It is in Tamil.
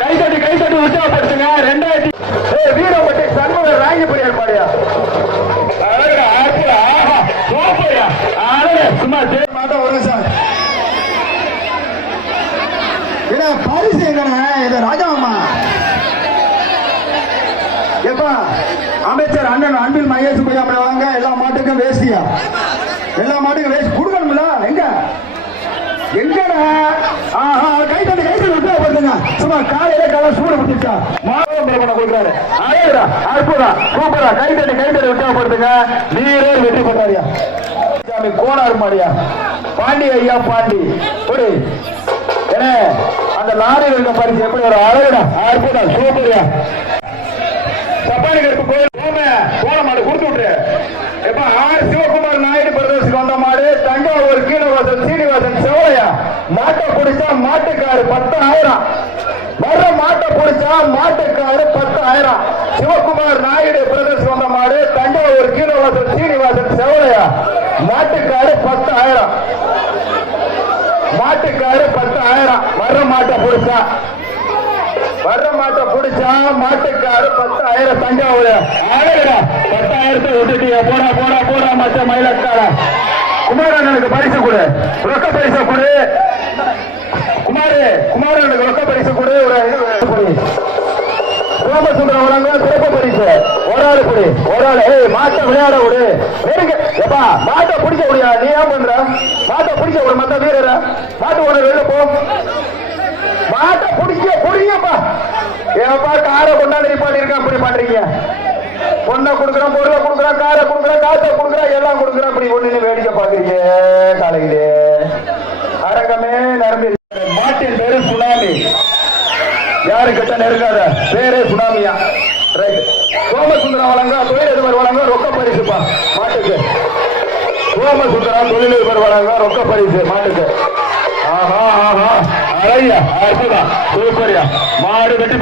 கைத்தட்டி உற்சாகப்படுத்துங்க. 2000 வீரப்பட்டி சண்முகர் ராங்கிபுரி ஏற்பாடியா சும்மா மாட்டம் வரும் சார். பரிசு எங்கண்ணே? இது ராஜாமா எப்பா அமைச்சர் அண்ணன் அன்பில் மகேஷ் பொய்யாமலை வாங்க. எல்லா மாட்டுக்கும் வேஸ்டியா, எல்லா மாட்டுக்கும் வேஸ்ட் கொடுக்கணும்ல. எங்க எங்கடா? கைத்தட்டி உற்சாகப்படுத்துங்க. சும்மா காலையில காலம் சூடு பிடிச்சா மாதவன் கொடுக்குறாரு. அற்புதம் சூப்பரா கைத்தட்டி உற்சாகப்படுத்துங்க. நீரே வெற்றி பண்ணாரியா கோனார் மாடியா பாண்டி ஐயா பாண்டி ஒரு அந்த லாரி இருக்க பரிசு எப்படி ஒரு அழகுடா. அற்புதம் சூப்பரியா சப்பானி கருப்பு கோயில் கோல மாடு கொடுத்து விட்டுரு. எப்ப ஆர் சிவகுமார் நாயுடு பிரதேசத்துக்கு வந்த மாடு தஞ்சாவூர் கீழவாசன் சீனிவாசன் செவலையா மாட்டை பிடிச்சா மாட்டுக்காரு 10,000. வர்ற மாட்டை பிடிச்சா மாட்டுக்காரு 10,000. சிவகுமார் நாயுடு பிரதேசத்துக்கு வந்த மாடு தஞ்சாவூர் கீழவாசன் சீனிவாசன் செவலையா மாட்டுக்காரு 10,000. மாட்டுக்காரு 10,000. வர்ற மாட்டை பிடிச்சா மாட்டுக்காரு 10,000. தஞ்சாவூர் 10,000 விட்டுட்டீங்க. போடா மச்ச மயிலக்கார குமாரண்ணனுக்கு பரிசு கொடு, ரொக்க பரிசு கொடு. குமாரண்ணனுக்கு ரொக்க பரிசு கொடு. சோமசுந்தரம் வழங்க சிறப்பு பரிசு ஒரு ஆளு கொடு. மாட்டை விளையாட விடு. எப்பா மாட்டை பிடிக்க முடியா? நீ ஏன் பண்ற? மாட்டை பிடிக்க விடு. மத்த வீரர மாட்டு ஓட வெளில போ. மாட்டை பிடிங்கப்பா. ஏப்பா காரை கொண்டாந்து நிப்பாட்டி இருக்கா? அப்படி பண்றீங்க. பொண்ணை கொடுக்குறோம், பொருளை கொடுக்குறோம், காரை கொடுக்குறோம், காசை கொடுக்குறோம், எல்லாம் கொடுக்குறோம். அப்படி ஒண்ணு வேடிக்கை பாக்குறீங்க. காலையிலே அரங்கமே நிரம்பி. மாட்டின் பேரு சுனாமி. யாரு கிட்ட நெருங்காத பேரே சுனாமியா. ரைட். சோமசுந்தரம் வழங்க தொழிலதிபர் வழங்க ரொக்க பரிசுப்பா மாட்டுக்கு. சோமசுந்தரம் தொழிலதிபர் வழங்க ரொக்க பரிசு மாட்டுக்கு. அழகியா அற்புதம் சூப்பரியா மாடு வெட்டி